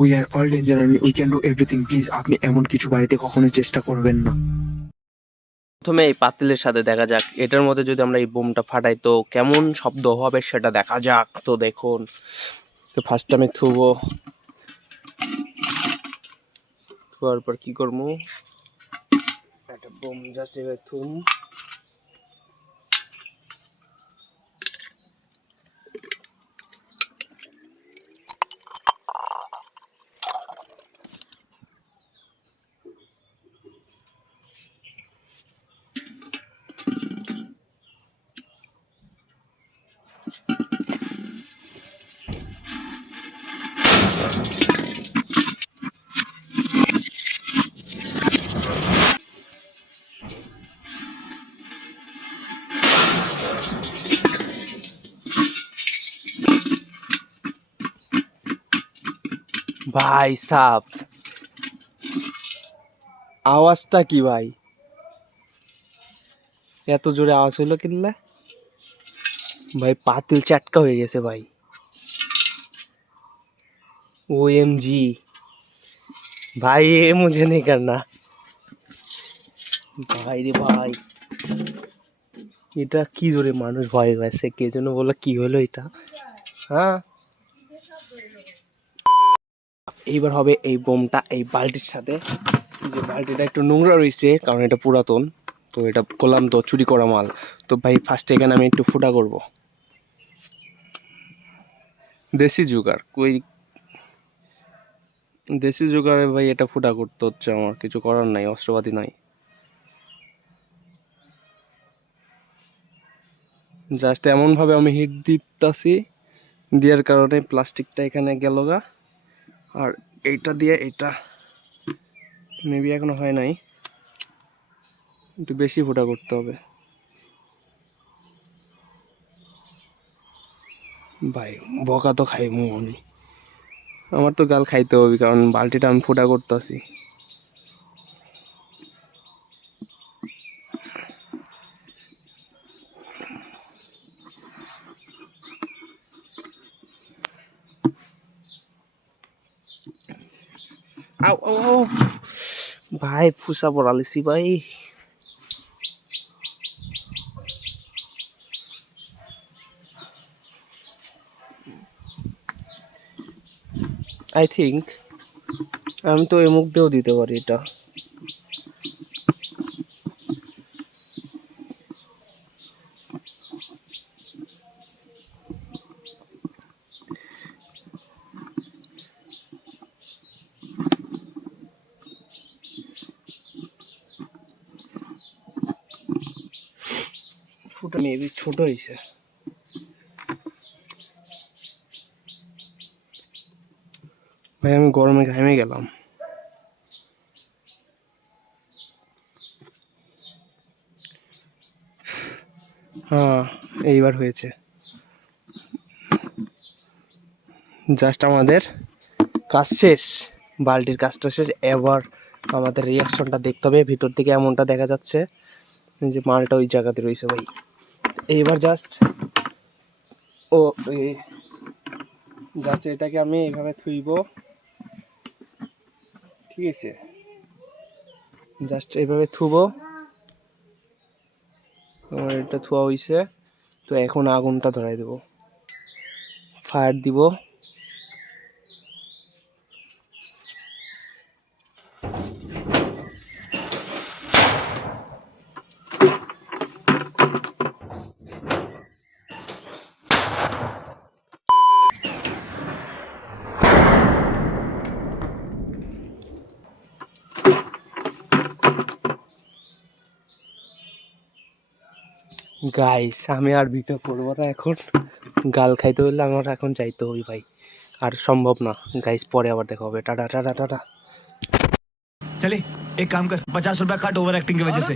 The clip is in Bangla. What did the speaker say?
We are all danger and we can do everything. Please আপনি এমন কিছু বাড়িতে কখনোই চেষ্টা করবেন না। প্রথমে এই পাতিলের সাথে দেখা যাক এটার মধ্যে যদি আমরা এই বোমটা ফাটাই তো কেমন শব্দ হবে সেটা দেখা যাক। তো দেখুন, তো ফার্স্ট আমি থুবো, থুয়ার পর কি করবো, একটা বোম জাস্ট এভাবে থুম। ভাই সাপ, আওয়াজটা কি ভাই, এত জোরে আওয়াজ হইলো কিনলে ভাই, পাতিল চাটকা হয়ে গেছে ভাই। OMG भाई, ये मुझे नहीं करना ভাই রে ভাই, এটা কি জোরে মানুষ ভয় পাচ্ছে, কে যেন বললো কি হলো এটা। হ্যাঁ, এইবার হবে এই বোমটা এই বালতির সাথে, যে বালতিটা একটু নোংরা রয়েছে কারণ এটা পুরাতন, তো এটা করলাম তো চুরি করা মাল। তো ভাই ফার্স্টে এখানে আমি একটু ফুটা করব, দেশি জুগার কই, দেশি জুগারে ভাই এটা ফুটা করতে হচ্ছে, আমার কিছু করার নাই, অস্ত্রপাতি নাই। জাস্ট এমনভাবে আমি হিট দিতেছি, দেওয়ার কারণে প্লাস্টিকটা এখানে গেল গা। আর এইটা দিয়ে এটা মেবি এখনো হয় নাই, একটু বেশি ফুটা করতে হবে ভাই, বকা তো খাইমু আমি, আমার তো গাল খাইতে হবে কারণ বালতিটা আমি ফুটা করতেছি। আও ও ভাই, ফুসা পড়ালিছি ভাই। আই থিঙ্ক আমি তো এমুক দিয়েও দিতে পারি এটা। ফুটা মেবি ছোট হয়েছে ভাই, আমি গরমে ঘামে গেলাম। হ্যাঁ, এইবার হয়েছে। জাস্ট আমাদের কাজ শেষ, বালতির কাজটা শেষ। এবার আমাদের রিয়াকশনটা দেখতে হবে, ভিতর থেকে এমনটা দেখা যাচ্ছে যে মালটা ওই জায়গাতে রয়েছে ভাই। এইবার জাস্ট ও জাস্ট এটাকে আমি এইভাবে থুইব, ঠিক আছে, জাস্ট এইভাবে থুবো। আমার এটা থুয়া হয়েছে, তো এখন আগুনটা ধরাই দেবো, ফায়ার দিব। গাইস, আমি আর ভিডিও করবো না এখন, গাল খাইতে হইলে আমার এখন যাইতে হবে ভাই, আর সম্ভব না। গাইস পরে আবার দেখা হবে, টাটা টাটা টাটা। चले एक काम कर, 50 रुपया काट ओवर एक्टिंग की वजह से।